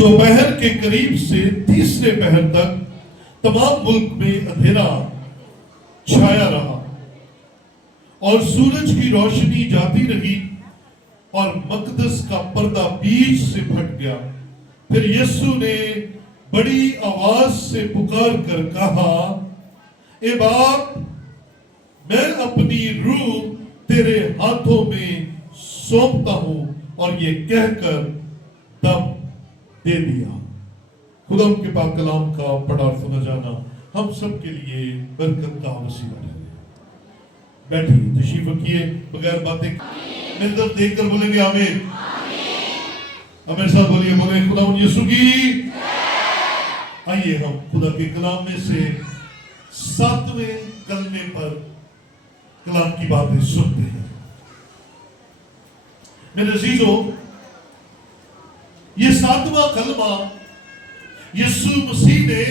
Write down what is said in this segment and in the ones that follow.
दोपहर के करीब से तीसरे पहर तक तमाम मुल्क में अंधेरा छाया रहा और सूरज की रोशनी जाती रही और मकदस का पर्दा बीच से फट गया। फिर यीशु ने बड़ी आवाज से पुकार कर कहा, ए बाप, मैं अपनी रूह तेरे हाथों में सौंपता हूं। और ये कहकर दम दे दिया। खुदा के पाक कलाम का पढ़ा और सुना जाना हम सब के लिए बरकत का वसीला है। बैठिए, तशरीफ रखिए, बगैर बातें मेरी तरफ देखकर बोलेंगे आमीन। अब मेरे साथ बोलिए, बोले खुदा यीशु की। आइए हम खुदा के कलाम में से 7वें कलमे पर कलाम की बातें सुनते हैं। मेरे अजीजों, ये 7वां कलमा यीशु मसीह ने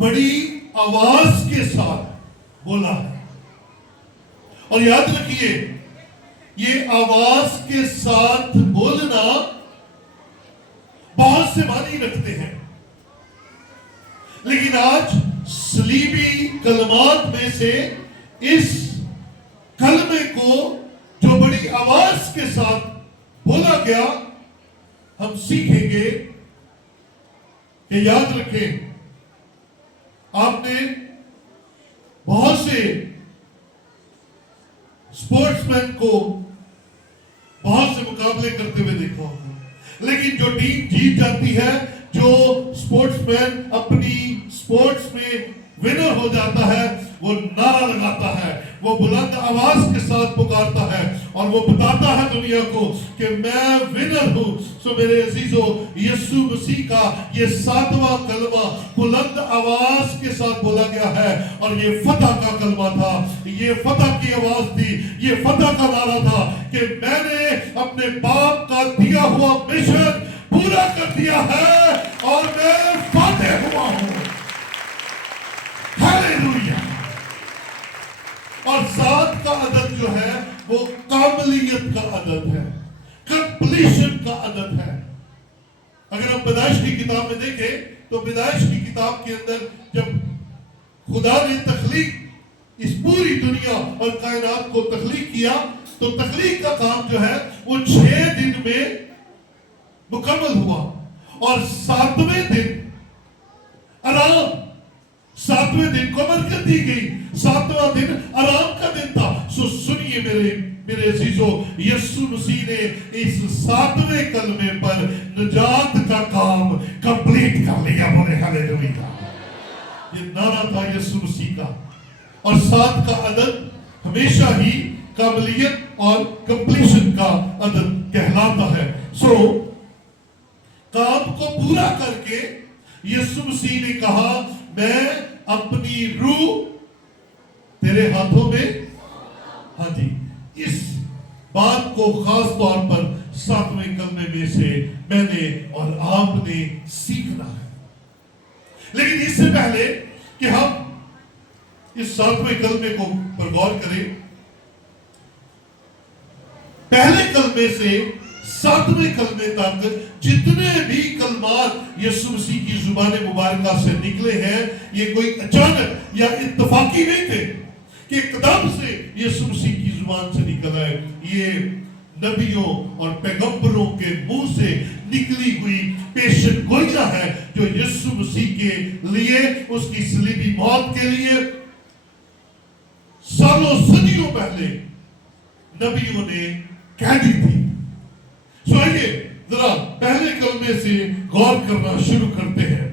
बड़ी आवाज के साथ बोला है। और याद रखिए, ये आवाज के साथ बोलना बहुत से मानी रखते हैं, लेकिन आज सलीबी कलमात में से इस कलमे को जो बड़ी आवाज के साथ बोला गया, हम सीखेंगे कि याद रखें, आपने बहुत से स्पोर्ट्समैन को बहुत से मुकाबले करते हुए देखा होगा, लेकिन जो टीम जीत जाती है, जो स्पोर्ट्समैन अपनी स्पोर्ट्स में विनर हो जाता है, वो नारा लगाता है, वो बुलंद आवाज के साथ पुकारता है और वो बताता है दुनिया को कि मैं विनर हूं। सो मेरे अजीजों, यीशु मसीह का ये 7वां कलमा बुलंद आवाज के साथ बोला गया है और ये फतह का कलमा था, ये फतह की आवाज थी, ये फतह का नारा था कि मैंने अपने बाप का दिया हुआ मिशन पूरा कर दिया है और मैं फातेह हुआ हूं। हालेलुया। और 7 का अदद जो है वो कामलियत का अदद है, कंप्लीशन का अदद है। अगर हम पैदाइश की किताब में देखें तो पैदाइश की किताब के अंदर जब खुदा ने तख्लीक इस पूरी दुनिया और कायनात को तख्लीक किया, तो तख्लीक का काम जो है वो 6 दिन में मुकम्मल हुआ और 7वें दिन आराम, 7वें दिन को बरकत दी गई, 7वां दिन आराम का दिन था। सो सुनिए मेरे अजीजों, यीशु मसीह ने इस 7वें कलमे पर निजात का काम कंप्लीट कर लिया। बोले हालेलुया। ये नारा था यीशु मसीह का। और 7 का अदद हमेशा ही काबिलियत और कंप्लीशन का अदद कहलाता है। सो काम को पूरा करके यीशु मसीह ने कहा, मैं अपनी रूह तेरे हाथों में। हाँ जी, इस बात को खास तौर पर 7वें कलमे में से मैंने और आपने सीखना है। लेकिन इससे पहले कि हम इस 7वें कलमे को पर गौर करें, पहले कलमे से 7वें कलमे तक जितने भी कलमात यीशु मसीह की जुबान मुबारका से निकले हैं, ये कोई अचानक या इत्तफाकी नहीं थे कि एकदम से यीशु मसीह की जुबान से निकल आए। ये नबियों और पैगंबरों के मुंह से निकली हुई पेशन गोइयां है जो यीशु मसीह के लिए, उसकी सलीबी मौत के लिए सालों सदियों पहले नबियों ने कह दी थी। सो आइए जरा पहले कलमे से गौर करना शुरू करते हैं।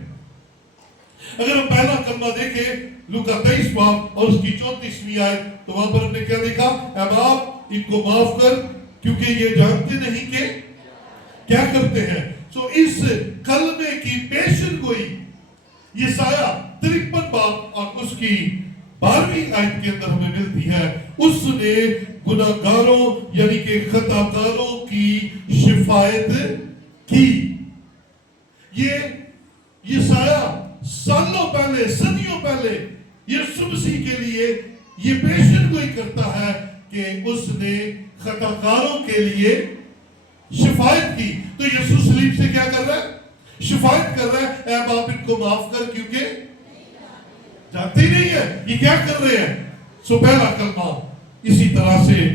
अगर हम पहला कलमा देखें, लूका 23 बाब और उसकी 34वीं आयत, तो वहां पर हमने क्या देखा? ऐ बाप, इनको माफ कर क्योंकि ये जानते नहीं कि क्या करते हैं। सो इस कलमे की पेशन गोई यशायाह 53 बाब और उसकी 12वीं आयत के अंदर हमें मिलती है। उसने गुनाहगारों यानी कि खताकारों की शिफायत की। ये यशायाह सालों पहले, सदियों पहले यीशु मसीह के लिए ये पेशन गोई करता है कि उसने खताकारों के लिए शिफायत की। तो यीशु सलीब से क्या कर रहा है? شفاعت کر رہا ہے، اے باپ ان کو معاف کر کیونکہ جانتے ہی نہیں ہے یہ کیا کر رہے ہیں. سو پہلا کلمہ اسی طرح سے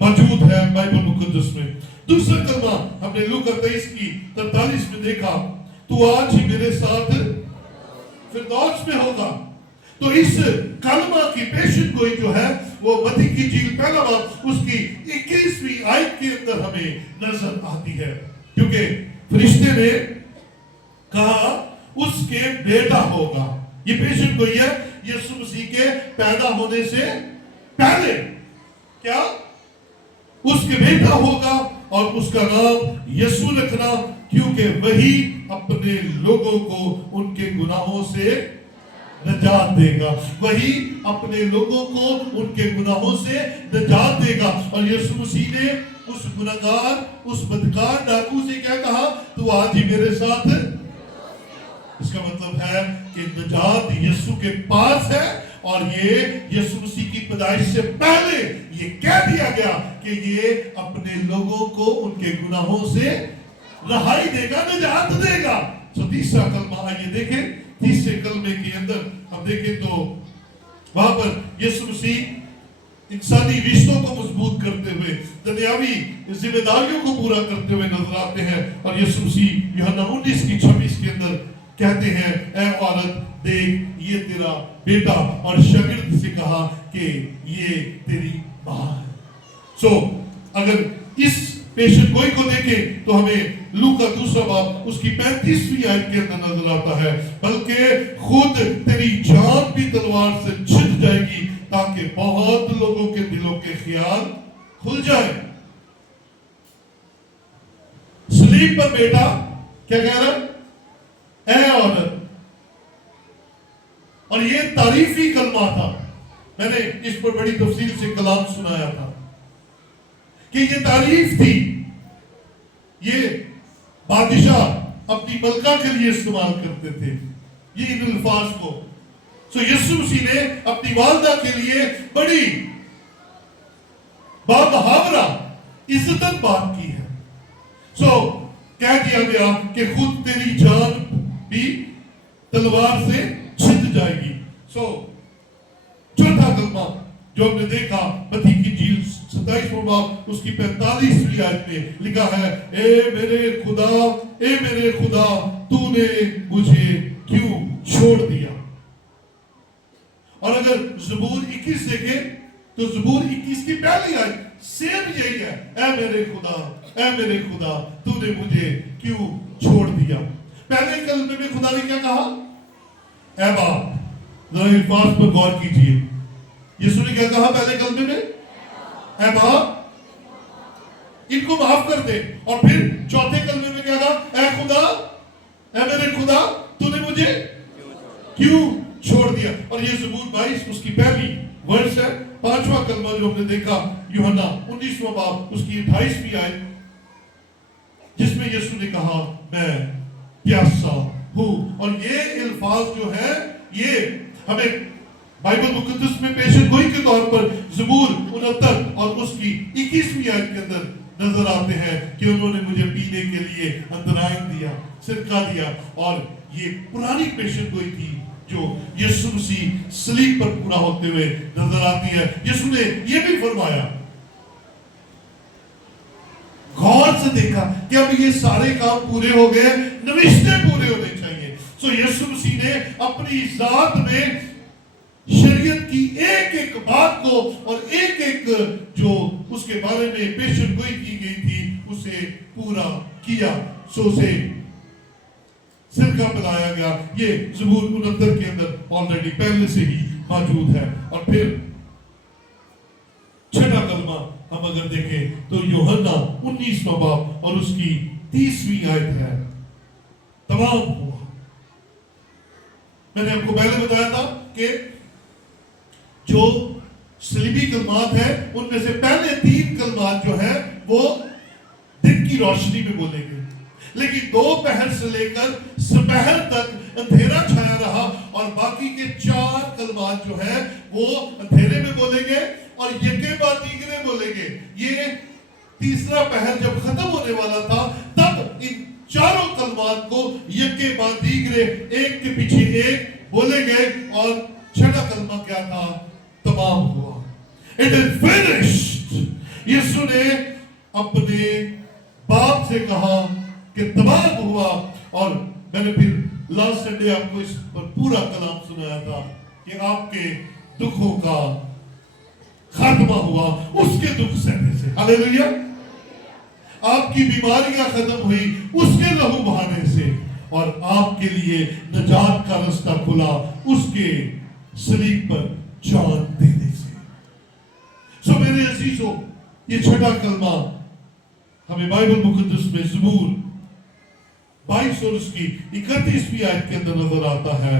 موجود ہے بائبل مقدس میں. دوسرا کلمہ ہم نے لوکا 23:43 میں دیکھا، تو آج ہی میرے ساتھ فردوس میں ہوگا. تو اس کلمہ کی پیشن گوئی جو ہے وہ متی کی انجیل پہلا باب اس کی 21ویں آیت کے اندر ہمیں نظر آتی ہے، کیونکہ فرشتے نے کہا اس کے بیٹا ہوگا. یہ پیشن گوئی ہے یسوع مسیح کے پیدا ہونے سے پہلے. کیا؟ اس کے بیٹا ہوگا اور اس کا نام یسوع رکھنا، کیونکہ وہی اپنے لوگوں کو ان کے گناہوں سے نجات دے گا. وہی اپنے لوگوں کو ان کے گناہوں سے نجات دے گا. اور یسوع مسیح نے اس گناہگار، اس بدکار ڈاکو سے کیا کہا؟ تو آج ہی میرے ساتھ. اس کا مطلب ہے کہ نجات یسوع کے پاس ہے، اور یہ یسوع مسیح کی پیدائش سے پہلے یہ کہہ دیا گیا کہ یہ اپنے لوگوں کو ان کے گناہوں سے رہائی دے گا، نجات دے گا. تو تیسرا کلمہ آئیے دیکھیں. تیسرے کلمے کے اندر ہم دیکھیں تو وہاں پر یسوع مسیح انسانی رشتوں کو مضبوط کرتے ہوئے، دنیاوی ذمہ داریوں کو پورا کرتے ہوئے نظر آتے ہیں. اور یسوع مسیح یوحنا 19:26 کے اندر کہتے ہیں، اے عورت دیکھ یہ تیرا بیٹا، اور شاگرد سے کہا کہ یہ تیری ماں ہے. سو اگر اس پیشن گوئی کو دیکھیں تو ہمیں لوکا 2 باب اس کی 35ویں آیت کے اندر نظر آتا ہے، بلکہ خود تیری جان بھی تلوار سے چھن جائے گی تاکہ بہت لوگوں کے دلوں کے خیال کھل جائے. سلیب پر بیٹا کیا کہہ رہا ہے؟ اے عورت. اور یہ تعریفی کلمہ تھا. میں نے اس پر بڑی تفصیل سے کلام سنایا تھا کہ یہ تعریف تھی. یہ بادشاہ اپنی ملکہ کے لیے استعمال کرتے تھے یہ ان الفاظ کو. سو یسوع مسیح نے اپنی والدہ کے لیے بڑی بامحاورہ عزتن بات کی ہے. سو کہہ دیا گیا کہ خود تیری جان بھی تلوار سے چھن جائے گی. سو چوتھا کلمہ جو ہم نے دیکھا متی کی انجیل 27واں باب اس کی 45ویں آیت میں لکھا ہے، اے میرے خدا تو نے مجھے کیوں چھوڑ دیا. اور اگر زبور 21 دیکھیں تو زبور 21 کی پہلی آیت سیم یہی ہے، اے میرے خدا تو نے مجھے کیوں چھوڑ دیا. پہلے کلمے میں خدا نے کیا کہا؟ اے باپ. ذرا الفاظ پر غور کیجئے. یسوع نے کیا کہا پہلے کلمے میں؟ اے باپ ان کو معاف کر دے. اور پھر چوتھے کلمے میں کیا کہا؟ اے میرے خدا تو نے مجھے کیوں چھوڑ دیا. اور یہ زبور 22 اس کی پہلی ورس ہے. پانچواں کلمہ جو ہم نے دیکھا یوحنا 19واں باب اس کی 28ویں آیت، جس میں یسوع نے کہا میں پیاسا ہوں. اور یہ الفاظ جو ہے یہ ہمیں بائبل مقدس میں پیشن گوئی کے طور پر زبور 69 اور اس کی 21ویں آیت کے اندر نظر آتے ہیں کہ انہوں نے مجھے پینے کے لیے اندرائن دیا، سرکہ دیا. اور یہ پرانی پیشن گوئی تھی جو یسوع مسیح صلیب پر پورا ہوتے ہوئے نظر آتی ہے. یسوع نے یہ بھی فرمایا، غور سے دیکھا کہ اب یہ سارے کام پورے ہو گئے، نوشتے پورے ہونے چاہیے. سو یسوع مسیح نے اپنی ذات میں شریعت کی ایک ایک بات کو اور ایک ایک جو اس کے بارے میں پیشن گوئی کی گئی تھی اسے پورا کیا. سو سے سرکہ پلایا گیا. یہ زبور 69 کے اندر آلریڈی پہلے سے ہی موجود ہے. اور پھر چھٹا کلمہ ہم اگر دیکھیں تو یوحنا 19واں باب اور اس کی 30ویں آیت ہے، تمام ہوا. میں نے آپ کو پہلے بتایا تھا کہ جو صلیبی کلمات ہیں ان میں سے پہلے 3 کلمات جو ہیں وہ دن کی روشنی میں بولے گئے، لیکن دوپہر سے لے کر سپہر تک اندھیرا چھایا رہا اور باقی کے 4 کلمات جو ہیں وہ اندھیرے میں بولے گئے اور یکے بعد دیگرے بولے گئے. یہ تیسرا پہر جب ختم ہونے والا تھا تب ان चारों कलमात को यके बाद दीगरे एक के पीछे एक बोले गए और छठा कलमा क्या था? तमाम हुआ। It is finished. यीशु ने अपने बाप से कहा कि तमाम हुआ। और मैंने फिर लास्ट संडे आपको इस पर पूरा कलाम सुनाया था कि आपके दुखों का खात्मा हुआ उसके दुख सहने से। हालेलुया। आपकी बीमारियां खत्म हुई उसके लहू बहाने से, और आपके लिए निजात का रास्ता खुला उसके सलीब पर जान देने से। सो मेरे अजीजों, ये छठा कलमा हमें बाइबल मुकद्दस में ज़बूर 22 और उसकी 31वीं आयत के अंदर नजर आता है।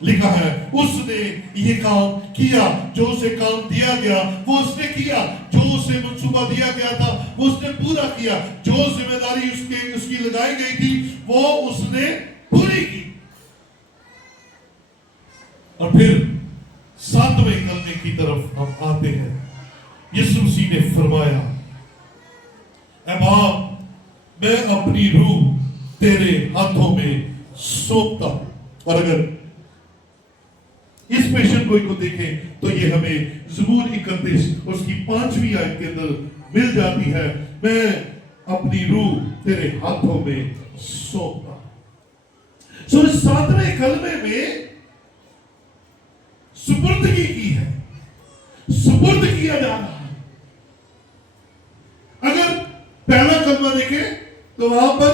लिखा है, उसने ये काम किया जो उसे काम दिया गया वो उसने किया, जो उसे मंसूबा दिया गया था वो उसने पूरा किया, जो जिम्मेदारी उसकी लगाई गई थी वो उसने पूरी की। और फिर 7वें कलमे की तरफ हम आते हैं। यीशु मसीह ने फरमाया, ऐ बाप, मैं अपनी रूह तेरे हाथों में सौंपता हूं। और अगर इस पेशेंट गोई को देखें तो ये हमें ज़बूर 31 उसकी 5वीं आयत के अंदर मिल जाती है। मैं अपनी रूह तेरे हाथों में सौंपता। सो इस 7वें कलमे में सुपुर्दगी की है, सुपुर्द किया जा रहा है। अगर पहला कलमा देखें तो वहां पर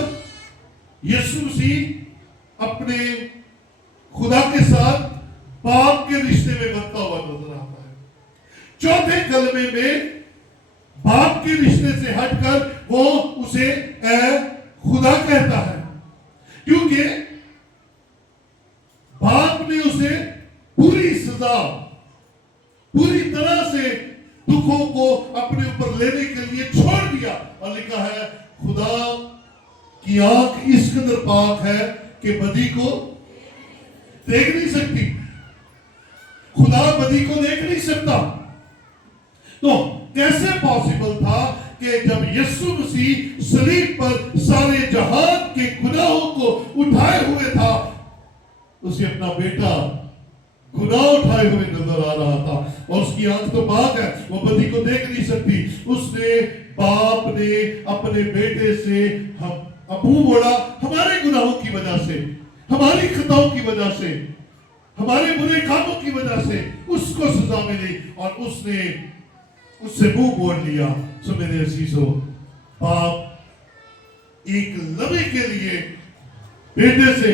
यीशु मसीह अपने खुदा के साथ बाप के रिश्ते में बनता हुआ नजर आता है। चौथे कलमे में बाप के रिश्ते से हटकर वो उसे ऐ खुदा कहता है, क्योंकि बाप ने उसे पूरी सजा, पूरी तरह से दुखों को अपने ऊपर लेने के लिए छोड़ दिया। और लिखा है, खुदा की आंख इस कदर पाक है कि बदी को देख नहीं सकती। खुदा बदी को देख नहीं सकता। तो कैसे पॉसिबल था कि जब यीशु मसीह सलीब पर सारे जहान के गुनाहों को उठाए हुए था, उसे अपना बेटा गुनाह उठाए हुए नजर आ रहा था, और उसकी आंख तो पाक है, वो बदी को देख नहीं सकती। उसने, बाप ने अपने बेटे से हम मुंह मोड़ा हमारे गुनाहों की वजह से, हमारी खताओं की वजह से, हमारे बुरे कामों की वजह से उसको सजा मिली, और उसने उससे मुंह मोड़ लिया। सो मेरे अजीजों, बाप एक लम्हे के लिए बेटे से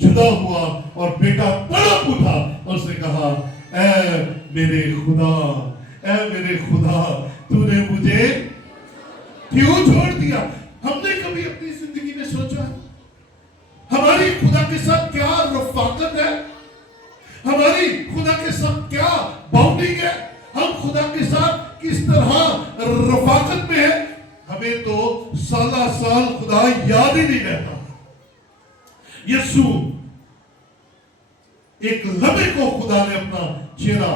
जुदा हुआ और बेटा तड़प उठा और उसने कहा, ऐ मेरे खुदा, ऐ मेरे खुदा, तूने मुझे क्यों छोड़ दिया? हमने कभी अपनी जिंदगी में सोचा हमारी खुदा के साथ क्या रफाकत है? हमारी खुदा के साथ क्या बाउंडिंग है? हम खुदा के साथ किस तरह रफाकत में है? हमें तो साला साल खुदा याद ही नहीं रहता। यीशु एक लम्हे को खुदा ने अपना चेहरा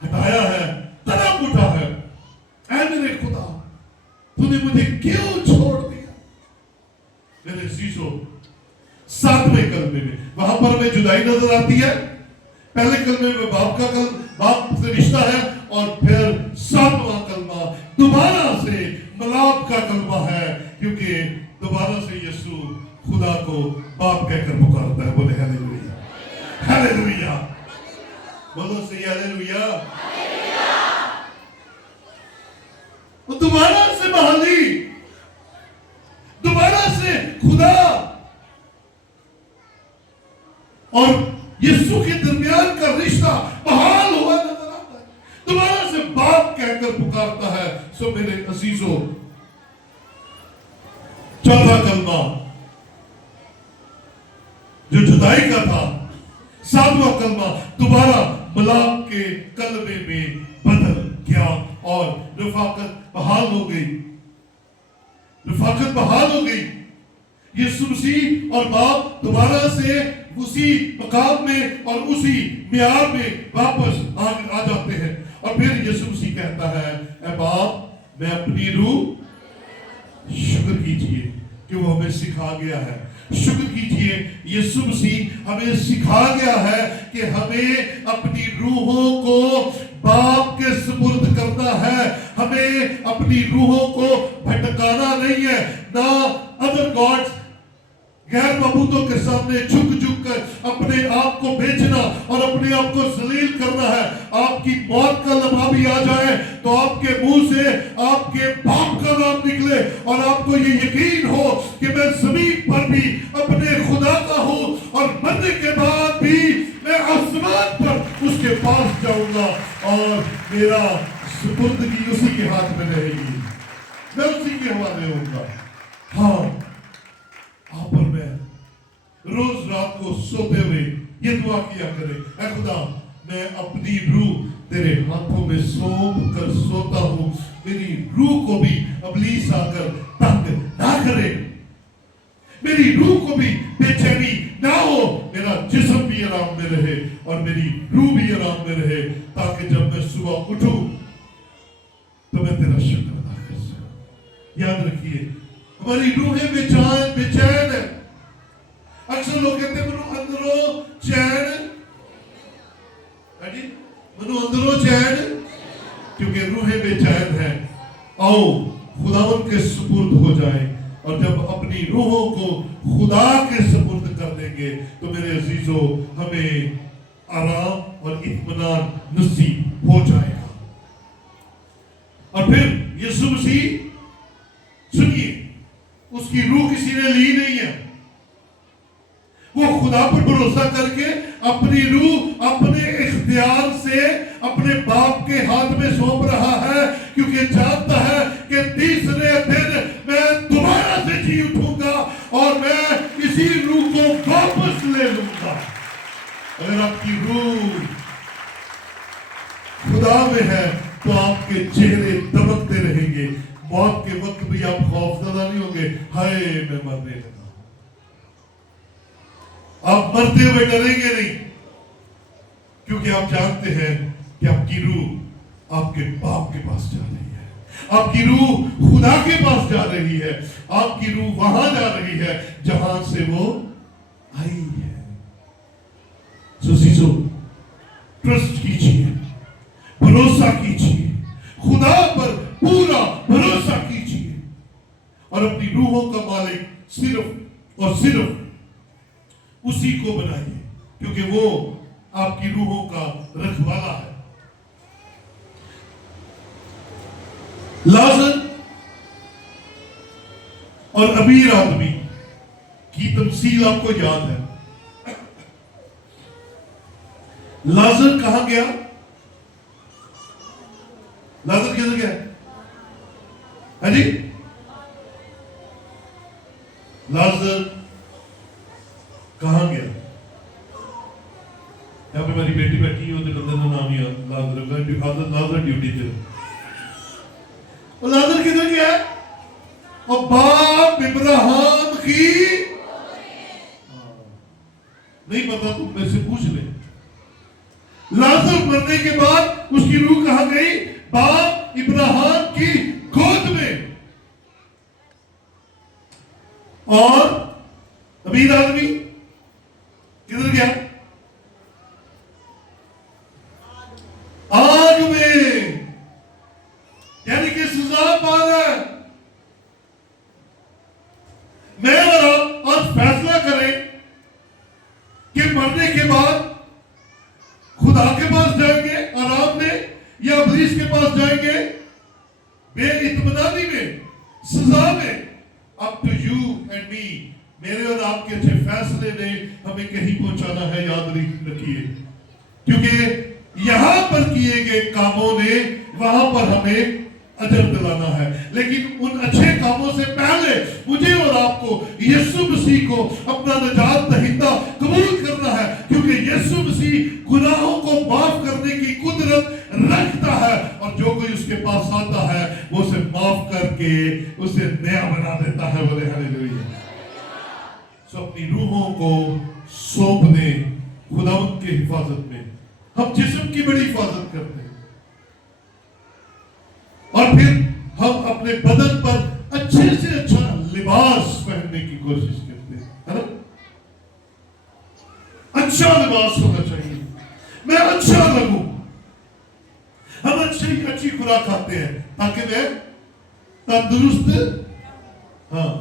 हटाया है, तड़प उठा है, ऐ मेरे खुदा, तूने मुझे क्यों छोड़ दिया? मेरे अजीजों, 7वें कलमे में वहां पर हमें जुदाई नजर आती है। पहले कलमे में बाप से रिश्ता है, और फिर 7वां कलमा दोबारा से मिलाप का कलमा है, क्योंकि दोबारा से यीशु खुदा को बाप कहकर पुकारता है। बोले हालेलुया, हालेलुया, बोलो सही हालेलुया। वो दोबारा से बहाली, दोबारा से खुदा और यीशु के दरमियान का रिश्ता बहाल हुआ नजर आता है। दोबारा से बाप कहकर पुकारता है। सो मेरे अजीजों, चौथा कलमा जो जुदाई का था, 7वां कलमा दोबारा मिलाप के कलमे में बदल गया और रफाकत बहाल हो गई, रफाकत बहाल हो गई। यीशु मसीह और बाप दोबारा से उसी मकाम में और उसी मियार में वापस आ जाते हैं। और फिर यीशु मसीह कहता है, ऐ बाप, मैं अपनी रूह, शुक्र कीजिए, कि वो हमें सिखा गया है। शुक्र कीजिए यीशु मसीह हमें सिखा गया है कि हमें अपनी रूहों को बाप के सुपुर्द करना है, हमें अपनी रूहों को भटकाना नहीं है, ना अदर गॉड्स गैर मबूदों के सामने झुक झुक कर अपने आप को बेचना और अपने आप को जलील करना है। आपकी मौत का लम्हा भी आ जाए तो आपके मुंह से आपके बाप का नाम निकले और आपको ये यकीन हो कि मैं जमीन पर भी अपने खुदा का हूं और मरने के बाद भी मैं आसमान पर उसके पास जाऊंगा और मेरा सुपुर्दगी उसी के हाथ में रहेगी, मैं उसी के हवाले होऊंगा। हाँ, आप और मैं रोज रात को सोते हुए ये दुआ किया करें, ऐ खुदा मैं अपनी रूह तेरे हाथों में सौंप कर सोता हूं, मेरी रूह को भी इब्लीस आकर तंग ना करे, मेरी रूह को भी बेचैनी ना हो, मेरा जिस्म भी आराम में रहे और मेरी रूह भी आराम में रहे, ताकि जब मैं सुबह उठूं तो मैं तेरा शुक्र अदा कर सकूं। याद रखिए हमारी रूहें बेचैन है। अक्सर लोग कहते हैं मनु अंदरों चैन, मनु अंदरों चैन, क्योंकि रूहें बेचैन है। आओ खुदावन के सुपुर्द हो जाए और जब अपनी रूहों को खुदा के सुपुर्द कर देंगे तो मेरे अजीजों हमें आराम और इत्मीनान नसीब हो जाएगा। और फिर यीशु मसीह, सुनिए, उसकी रूह किसी ने ली नहीं है, वो खुदा पर भरोसा करके अपनी रूह अपने इख्तियार से अपने बाप के हाथ में सौंप रहा है, क्योंकि जानता है कि तीसरे दिन मैं दोबारा से जी उठूंगा और मैं इसी रूह को वापस ले लूंगा। अगर आपकी रूह खुदा में है तो आपके चेहरे दमकते रहेंगे, मौत के वक्त भी आप खौफजदा नहीं होंगे, हाय मैं मरने लगा। आप मरते हुए डरेंगे नहीं, क्योंकि आप जानते हैं कि आपकी रूह आपके बाप के पास जा रही है, आपकी रूह खुदा के पास जा रही है, आपकी रूह वहां जा रही है जहां से वो आई है। अजीजों, ट्रस्ट कीजिए, भरोसा कीजिए, खुदा पर पूरा भरोसा कीजिए और अपनी रूहों का मालिक सिर्फ और सिर्फ उसी को बनाइए, क्योंकि वो आपकी रूहों का रखवाला है। लाजर और अमीर आदमी की तमसील आपको याद है। लाजर कहां गया? लाजर किधर गया? है जी, लाजर कहां गया? यहाँ पे मेरी बेटी बैठी है, बंदे का नाम ही लाजर का, लाजर ड्यूटी पे। और लाजर किधर गया? और बाप इब्राहिम की नहीं पता, तुम मेरे से पूछ ले। लाजर मरने के बाद उसकी रूह कहां गई? बाप इब्राहिम की गोद में। और अमीर आदमी किधर गया? आग में, यानी कि सजा पा रहा है। मैं और आप आज फैसला करें कि मरने के बाद खुदा के पास जाएंगे आराम में या इब्लीस के पास जाएंगे बेइत्मीनानी में, सजा में। Up to you and me, मेरे और आपके अच्छे फैसले ने हमें कहीं पहुंचाना है, याद रखिए, क्योंकि यहां पर किए गए कामों ने वहां पर हमें अजर दिलाना है। लेकिन उन अच्छे कामों से पहले मुझे और आपको यीशु मसीह को अपना निजात दहिंदा कबूल करना है, क्योंकि यीशु मसीह गुनाहों को माफ करने की कुदरत रखता है और जो कोई उसके पास आता है वो उसे माफ करके उसे नया बना देता है। बोले हालेलुया। सो अपनी रूहों को सौंप दें खुदावंद की हिफाजत में। हम जिस्म की बड़ी हिफाजत करते हैं और फिर हम अपने बदन पर अच्छे से अच्छा लिबास पहनने की कोशिश करते हैं, है ना? अच्छा लिबास होना चाहिए, मैं अच्छा लगूं। हम अच्छी खुराक खाते हैं ताकि मैं तंदुरुस्त, हाँ,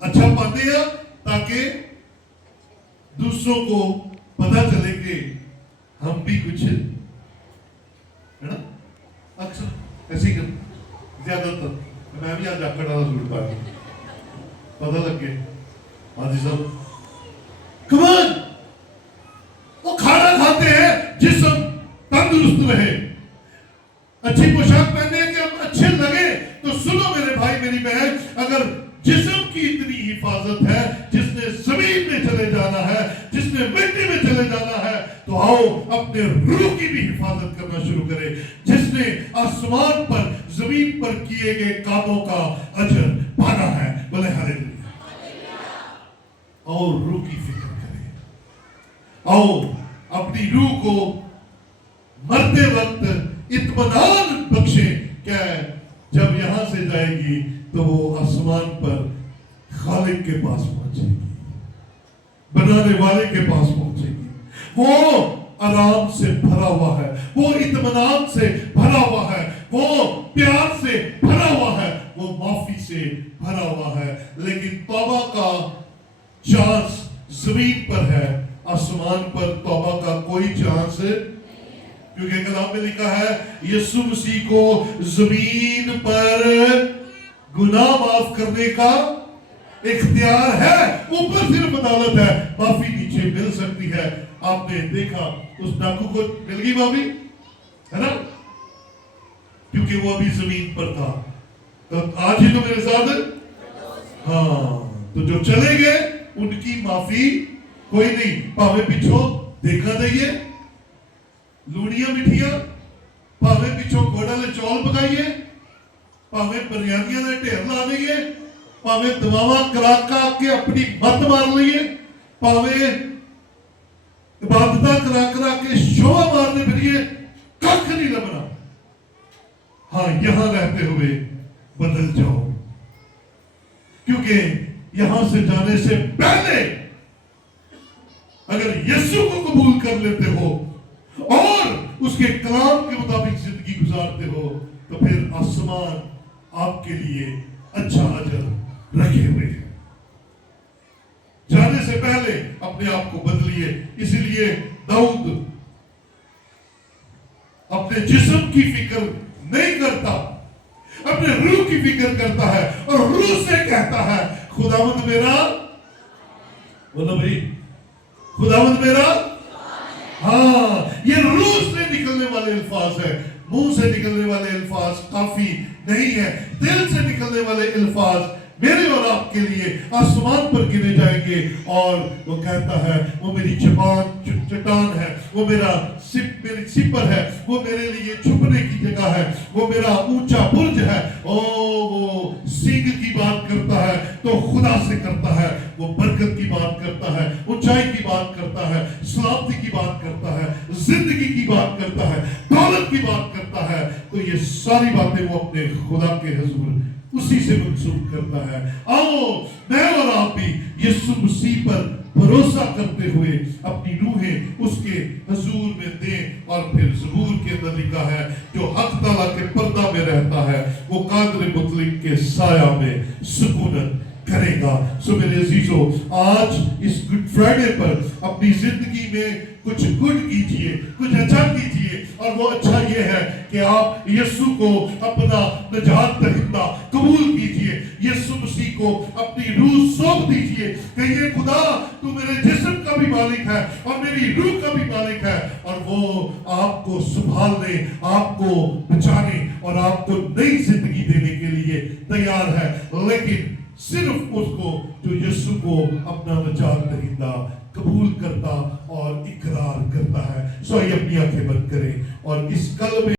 अच्छा पाते हैं ताकि दूसरों को पता चले कि हम भी कुछ, है ना? अक्सर ऐसे ही ज्यादातर मैं भी आज आकर डाला सूट पाया, पता लग गया हाजी साहब कमान वो खाना खाते हैं जिस्म तंदुरुस्त रहे, अच्छी पोशाक पहने कि हम अच्छे लगे। तो सुनो मेरे भाई मेरी बहन, अगर जिस्म की इतनी हिफाजत है, जिसने जमीन में चले जाना है, जिसने मिट्टी में चले जाना है, तो आओ अपने रूह की भी हिफाजत करना शुरू करें, जिसने आसमान पर जमीन पर किए गए कामों का अजर पाना है। बोले हालेलुया। और रूह की फिक्र करें, आओ अपनी रूह को मरते वक्त इत्मीनान बख्शे। क्या जब यहां से जाएगी तो वो आसमान पर खालिक के पास पहुंचेगी, बनाने वाले के पास पहुंचेगी। वो आराम से भरा हुआ है, वो इत्मीनान से भरा हुआ है, वो प्यार से भरा हुआ है, वो माफी से भरा हुआ है। लेकिन तौबा का चांस जमीन पर है, आसमान पर तौबा का कोई चांस, क्योंकि कलाम में लिखा है यीशु मसीह को जमीन पर गुनाह माफ करने का इख्तियार है। ऊपर सिर्फ अदालत है, माफी नीचे मिल सकती है। आपने देखा उस डाकू को मिल गई माफी, है ना? क्योंकि वो अभी जमीन पर था। तो आज ही तो मेरे साथ, हाँ, तो जो चले गए उनकी माफी कोई नहीं। भावे पिछो देखा दइए लूड़ियां मिठियां, भावे पिछो घोड़ा ले चौल पकाइए, भावे बिरयानियां दे ढेर ला दइए, भावे दवावां करा के अपनी मत मार लइए, भावे इबादतां करा के शोभा मारने फिरिए, कख नहीं लबना। हाँ, यहां रहते हुए बदल जाओ, क्योंकि यहां से जाने से पहले अगर यीशु को कबूल कर लेते हो और उसके कलाम के मुताबिक जिंदगी गुजारते हो, तो फिर आसमान आपके लिए अच्छा अजर रखे हुए हैं। जाने से पहले अपने आप को बदलिए। इसीलिए दाऊद अपने जिस्म की फिक्र नहीं करता, अपने रूह की फिक्र करता है और रूह से कहता है खुदावंद मेरा, बोलो भाई, खुदावंद मेरा। हाँ, ये रूह से निकलने वाले अल्फाज है, मुंह से निकलने वाले अल्फाज काफी नहीं है। दिल से निकलने वाले अल्फाज मेरे और आपके लिए आसमान पर गिरे जाएंगे। और वो कहता है वो मेरी जबान चट्टान है, वो मेरा मेरी सिपर है, वो मेरे लिए छुपने की जगह है, वो मेरा ऊंचा बुर्ज है। ओ वो सींग की बात करता है तो खुदा से करता है, वो बरकत की बात करता है, ऊंचाई की बात करता है, सलामती की बात करता है, जिंदगी की बात करता है, दौलत की बात करता है। तो ये सारी बातें वो अपने खुदा के हुजूर उसी से मंसूब करता है। आओ मैं और आप भी यीशु मसीह पर भरोसा करते हुए अपनी रूहें उसके हुजूर में दें। और फिर ज़बूर के अंदर लिखा है जो हक ताला के पर्दा में रहता है वो कादर मुतलिक के साया में सुकूनत करेगा। सो मेरे अजीजों, आज इस गुड फ्राइडे पर अपनी जिंदगी में कुछ गुड कीजिए, कुछ अच्छा कीजिए। और वो अच्छा ये है कि आप यीशु को अपना निजात दहिंदा कबूल कीजिए, यीशु मसीह को अपनी रूह सौंप दीजिए। कहिए खुदा तू मेरे जिस्म का भी मालिक है और मेरी रूह का भी मालिक है, और वो आपको संभालने, आपको बचाने और आपको नई जिंदगी देने के लिए तैयार है। लेकिन सिर्फ उसको जो यीशु को अपना निजात दहिंदा कबूल करता और इकरार करता है। सो ये अपनी आंखें बंद करें और इस कल में